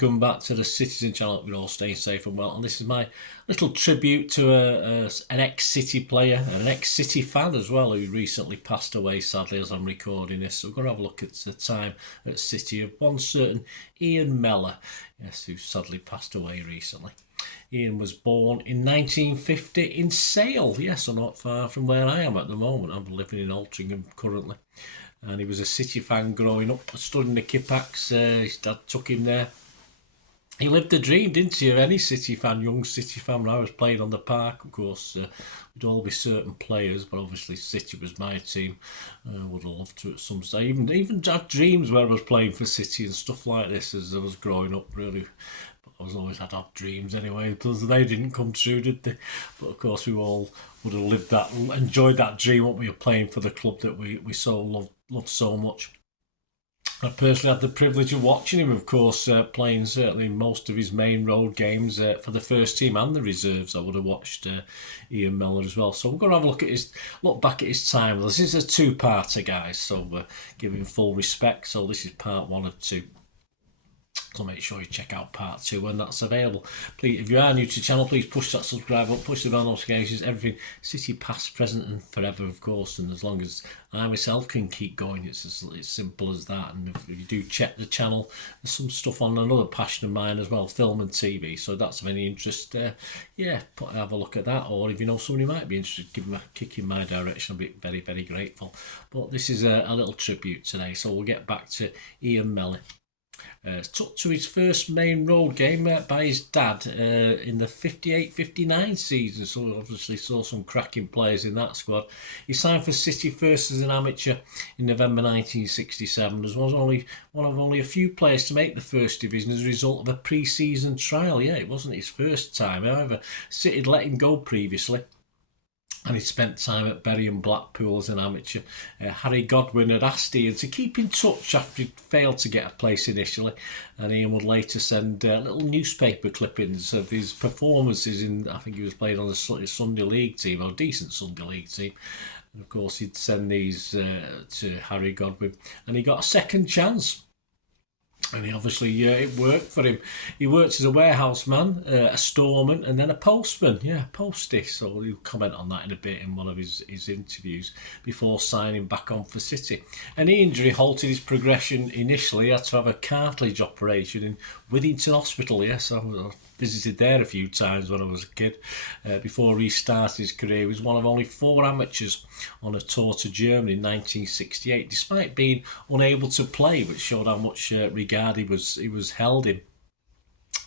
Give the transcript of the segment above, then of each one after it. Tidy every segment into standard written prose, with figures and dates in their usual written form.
welcome back to the Citizen channel. Hope you're all staying safe and well. And this is my little tribute to an ex-City player and an ex-City fan as well, who recently passed away, sadly, as I'm recording this. So we're going to have a look at the time at City of one certain Ian Mellor, yes, who sadly passed away recently. Ian was born in 1950 in Sale, yes, so not far from where I am at the moment. I'm living in Altrincham currently. And he was a City fan growing up, studying the Kippax. His dad took him there. He lived the dream, didn't he, of any City fan, young City fan. When I was playing on the park, of course, we'd all be certain players, but obviously City was my team. Would have loved to at some stage. Even had dreams where I was playing for City and stuff like this as I was growing up, really. I was always had dreams anyway, because they didn't come true, did they? But of course, we all would have lived that, enjoyed that dream when we were playing for the club that we so loved so much. I personally had the privilege of watching him, of course, playing certainly most of his main road games for the first team and the reserves. I would have watched Ian Mellor as well. So we're going to have a look back at his time. This is a two-parter, guys, so give him full respect. So this is part 1 of 2. So make sure you check out part 2 when that's available. Please, if you are new to the channel, please push that subscribe button, push the bell notifications, everything City past, present and forever, of course. And as long as I myself can keep going, it's simple as that. And if you do check the channel, there's some stuff on another passion of mine as well, film and TV. So if that's of any interest, have a look at that. Or if you know somebody who might be interested, give them a kick in my direction. I'll be very, very grateful. But this is a little tribute today. So we'll get back to Ian Mellor. Took to his first main road game by his dad in the 58-59 season, so obviously saw some cracking players in that squad. He signed for City first as an amateur in November 1967, as was one of only a few players to make the first division as a result of a pre-season trial. Yeah, it wasn't his first time, however, City had let him go previously. And he spent time at Bury and Blackpool as an amateur. Harry Godwin had asked Ian to keep in touch after he'd failed to get a place initially, and Ian would later send little newspaper clippings of his performances in, I think he was playing on a Sunday League team, or a decent Sunday League team. And of course he'd send these to Harry Godwin, and he got a second chance. And he obviously, it worked for him. He worked as a warehouse man, a storeman, and then a postman. Yeah, postie. So he'll comment on that in a bit in one of his interviews before signing back on for City. An injury halted his progression initially. He had to have a cartilage operation in Withington Hospital. Yes, I visited there a few times when I was a kid. Before restarting his career, he was one of only 4 amateurs on a tour to Germany in 1968, despite being unable to play, which showed how much regard he was held in,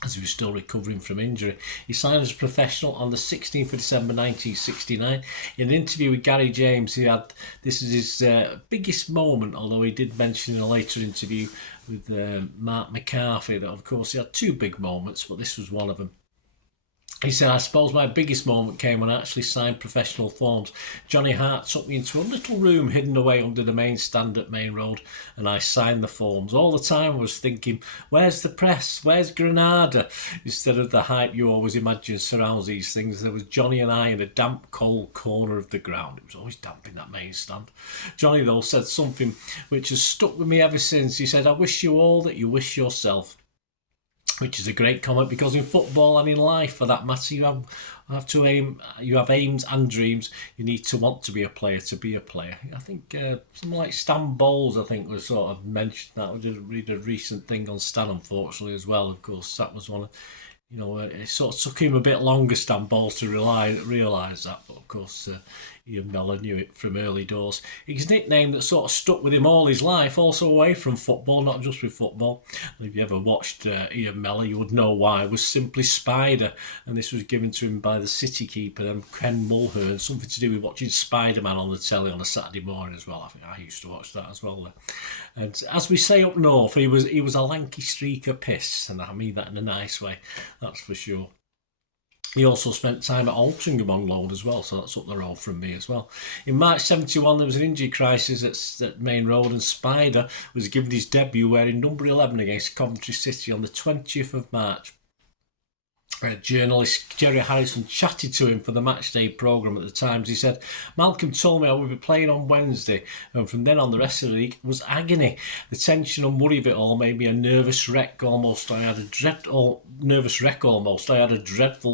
as he was still recovering from injury. He signed as a professional on the 16th of December 1969. In an interview with Gary James, this is his biggest moment, although he did mention in a later interview with Marc McCarthy that, of course, he had 2 big moments, but this was one of them. He said, I suppose my biggest moment came when I actually signed professional forms. Johnny Hart took me into a little room hidden away under the main stand at Main Road, and I signed the forms. All the time I was thinking, where's the press? Where's Granada? Instead of the hype you always imagine surrounds these things, there was Johnny and I in a damp, cold corner of the ground. It was always damp in that main stand. Johnny, though, said something which has stuck with me ever since. He said, I wish you all that you wish yourself. Which is a great comment, because in football and in life, for that matter, you have aims and dreams. You need to want to be a player to be a player. I think something like Stan Bowles, I think, was sort of mentioned that. I did read a recent thing on Stan, unfortunately, as well. Of course, that was one of, it sort of took him a bit longer, Stan Bowles, to realise that. But of course, Ian Mellor knew it from early doors. His nickname that sort of stuck with him all his life, also away from football, not just with football. And if you ever watched Ian Mellor, you would know why. It was simply Spider, and this was given to him by the City keeper, Ken Mulhern, something to do with watching Spider-Man on the telly on a Saturday morning as well. I think I used to watch that as well. And as we say up north, he was a lanky streak of piss, and I mean that in a nice way, that's for sure. He also spent time at Altrincham on loan as well, so that's up the road from me as well. In March 71, there was an injury crisis at Main Road, and Spider was given his debut wearing number 11 against Coventry City on the 20th of March. Journalist Jerry Harrison chatted to him for the matchday programme at the Times. He said, Malcolm told me I would be playing on Wednesday, and from then on the rest of the week was agony. The tension and worry of it all made me a nervous wreck almost. I had a dreadful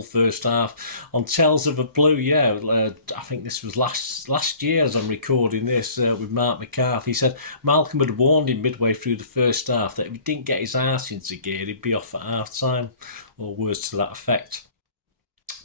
first half. On Tales of a Blue, I think this was last year as I'm recording this with Marc McCarthy. He said Malcolm had warned him midway through the first half that if he didn't get his arse into gear, he'd be off at half time, or words to that effect.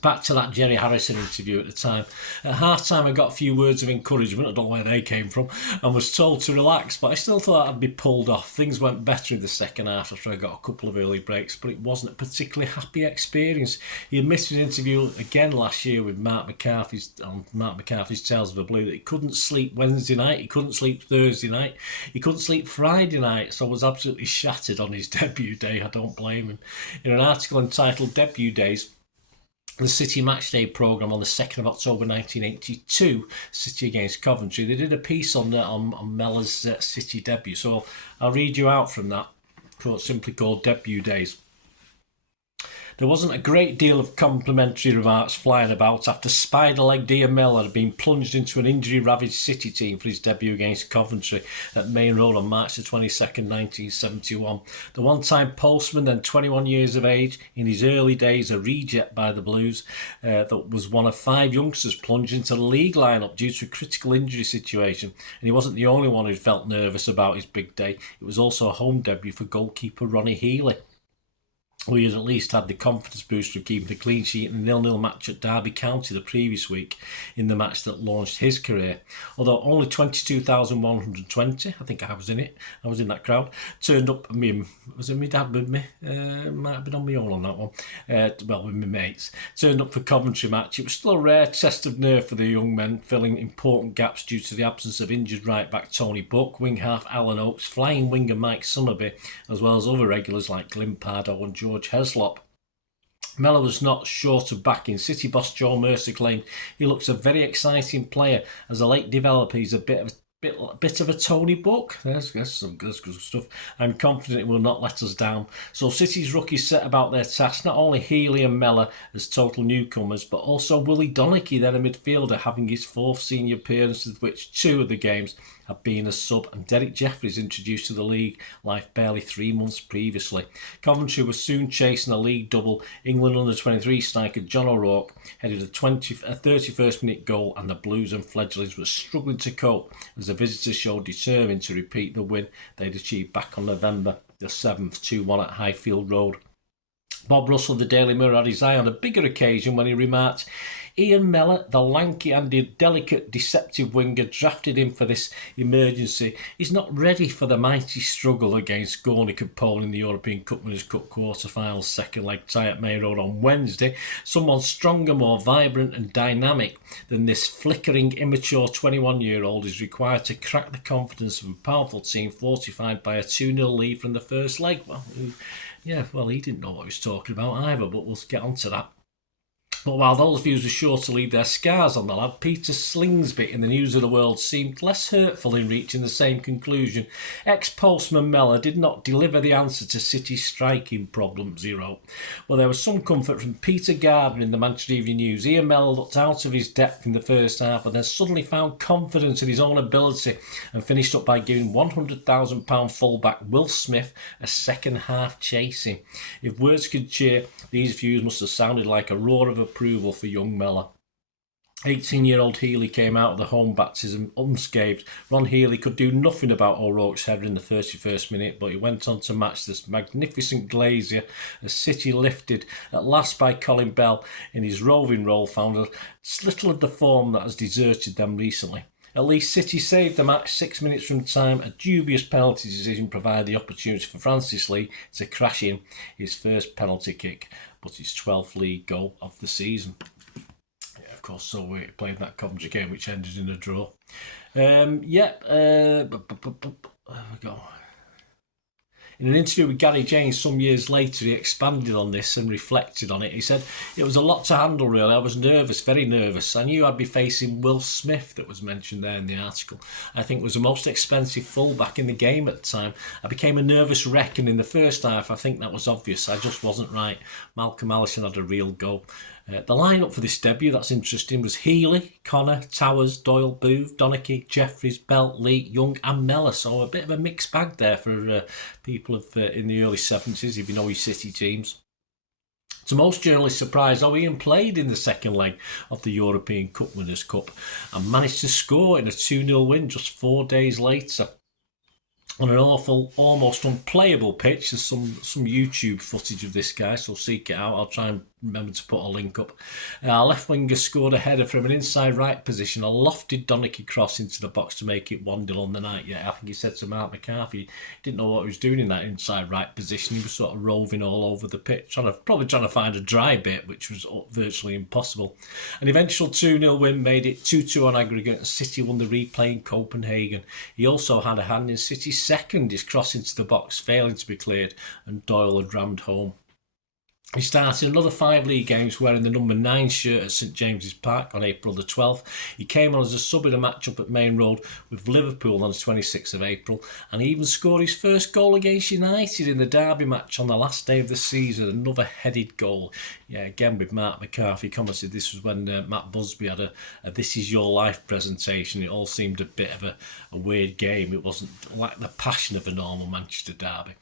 Back to that Jerry Harrison interview at the time. At half-time, I got a few words of encouragement, I don't know where they came from, and was told to relax, but I still thought I'd be pulled off. Things went better in the second half after I got a couple of early breaks, but it wasn't a particularly happy experience. He admitted in an interview again last year with Marc McCarthy's Tales of a Blue that he couldn't sleep Wednesday night, he couldn't sleep Thursday night, he couldn't sleep Friday night, so I was absolutely shattered on his debut day. I don't blame him. In an article entitled Debut Days, the City Matchday programme on the 2nd of October 1982, City against Coventry, they did a piece on Mellor's City debut. So I'll read you out from that, simply called Debut Days. There wasn't a great deal of complimentary remarks flying about after spider-legged Ian Mellor had been plunged into an injury-ravaged City team for his debut against Coventry at Main Road on March the 22nd, 1971. The one-time postman, then 21 years of age, in his early days a reject by the Blues, that was one of 5 youngsters plunged into the league lineup due to a critical injury situation. And he wasn't the only one who felt nervous about his big day. It was also a home debut for goalkeeper Ronnie Healy, who had at least had the confidence booster of keeping a clean sheet in the 0-0 match at Derby County the previous week, in the match that launched his career. Although only 22,120, I think I was in it, I was in that crowd, turned up. Was it my dad with me? Might have been on my own on that one. With my mates. Turned up for Coventry match. It was still a rare test of nerve for the young men, filling important gaps due to the absence of injured right-back Tony Buck, wing-half Alan Oakes, flying winger Mike Summerby, as well as other regulars like Glyn Pardo and George Heslop. Mellor was not short of backing. City boss Joe Mercer claimed he looks a very exciting player. As a late developer, he's a bit of a Tony Buck. That's good stuff. I'm confident it will not let us down. So City's rookies set about their task. Not only Healy and Mellor as total newcomers, but also Willie Donachie, then a midfielder, having his 4th senior appearance, of which 2 of the games had been a sub, and Derek Jeffries introduced to the league life barely 3 months previously. Coventry was soon chasing a league double. England under-23 striker John O'Rourke headed a 31st minute goal, and the Blues and fledglings were struggling to cope as the visitors showed determined to repeat the win they'd achieved back on November the 7th, 2-1 at Highfield Road. Bob Russell of the Daily Mirror had his eye on a bigger occasion when he remarked, Ian Mellor, the lanky and delicate deceptive winger drafted in for this emergency, is not ready for the mighty struggle against Gornik and Poland in the European Cup Winners' Cup quarter-finals second leg tie at Main Road on Wednesday. Someone stronger, more vibrant and dynamic than this flickering, immature 21-year-old is required to crack the confidence of a powerful team fortified by a 2-0 lead from the first leg. Well, he didn't know what he was talking about either, but we'll get on to that. But while those views were sure to leave their scars on the lad, Peter Slingsby in the News of the World seemed less hurtful in reaching the same conclusion. Ex-postman Mellor did not deliver the answer to City's striking problems, he wrote. Well, there was some comfort from Peter Gardner in the Manchester Evening News. Ian Mellor looked out of his depth in the first half and then suddenly found confidence in his own ability and finished up by giving £100,000 fullback Will Smith a second half chasing. If words could cheer, these views must have sounded like a roar of approval for young Mellor. 18-year-old Healy came out of the home baptism unscathed. Ron Healy could do nothing about O'Rourke's header in the 31st minute, but he went on to match this magnificent glazier as City lifted at last by Colin Bell in his roving role found a little of the form that has deserted them recently. At least City saved the match 6 minutes from time. A dubious penalty decision provided the opportunity for Francis Lee to crash in his first penalty kick, but his 12th league goal of the season. Yeah, of course, so we played that Coventry game, which ended in a draw. There we go. In an interview with Gary James some years later, he expanded on this and reflected on it. He said, "It was a lot to handle, really. I was nervous, very nervous. I knew I'd be facing Will Smith," that was mentioned there in the article. "I think was the most expensive fullback in the game at the time. I became a nervous wreck, and in the first half, I think that was obvious. I just wasn't right. Malcolm Allison had a real go." The lineup for this debut, that's interesting, was Healy, Connor, Towers, Doyle, Booth, Donachie, Jeffries, Belt, Lee, Young and Mellor. So a bit of a mixed bag there for people in the early 70s, if you know your City teams. To most journalists' surprise, Ian played in the second leg of the European Cup Winners' Cup and managed to score in a 2-0 win just 4 days later. On an awful, almost unplayable pitch. There's some YouTube footage of this guy, so seek it out. I'll try and remember to put a link up. Our left winger scored a header from an inside right position, a lofted Donachie cross into the box to make it 1-0 on the night. Yeah, I think he said to Marc McCarthy he didn't know what he was doing in that inside right position. He was sort of roving all over the pitch, probably trying to find a dry bit, which was virtually impossible. An eventual 2-0 win made it 2-2 on aggregate, and City won the replay in Copenhagen. He also had a hand in City's second, his cross into the box failing to be cleared, and Doyle had rammed home. He started another 5 league games wearing the number 9 shirt at St James's Park on April the 12th. He came on as a sub in a match-up at Main Road with Liverpool on the 26th of April, and he even scored his first goal against United in the derby match on the last day of the season, another headed goal. Yeah, again with Marc McCarthy commented this was when Matt Busby had a This Is Your Life presentation. It all seemed a bit of a weird game. It wasn't like the passion of a normal Manchester derby.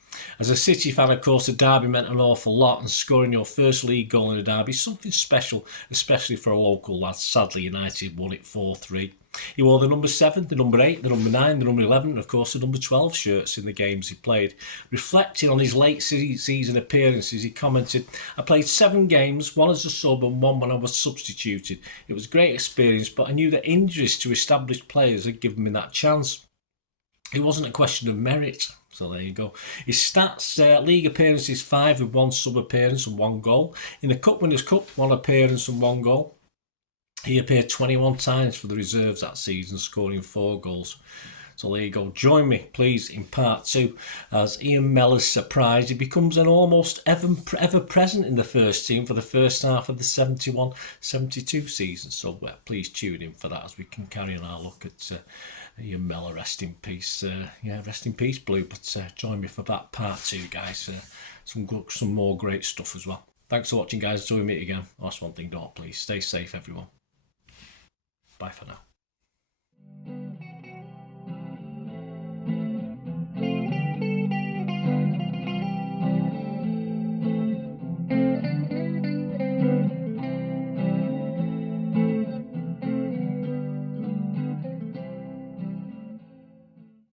As a City fan, of course, the derby meant an awful lot, and scoring your first league goal in a derby is something special, especially for a local lad. Sadly, United won it 4-3. He wore the number 7, the number 8, the number 9, the number 11, and of course the number 12 shirts in the games he played. Reflecting on his late season appearances, he commented, "I played 7 games, 1 as a sub and 1 when I was substituted. It was a great experience, but I knew that injuries to established players had given me that chance. It wasn't a question of merit." So there you go. His stats, league appearances 5 with 1 sub appearance and 1 goal. In the Cup Winners' Cup, 1 appearance and 1 goal. He appeared 21 times for the reserves that season, scoring 4 goals. So there you go. Join me, please, in part 2 as Ian Mellor's surprised. He becomes an almost ever present in the first team for the first half of the 71-72 season. So please tune in for that as we can carry on our look at Ian Mellor. Rest in peace. Rest in peace, Blue. But join me for that part 2, guys. Some more great stuff as well. Thanks for watching, guys. Until we meet again. Last one thing, don't please stay safe, everyone. Bye for now.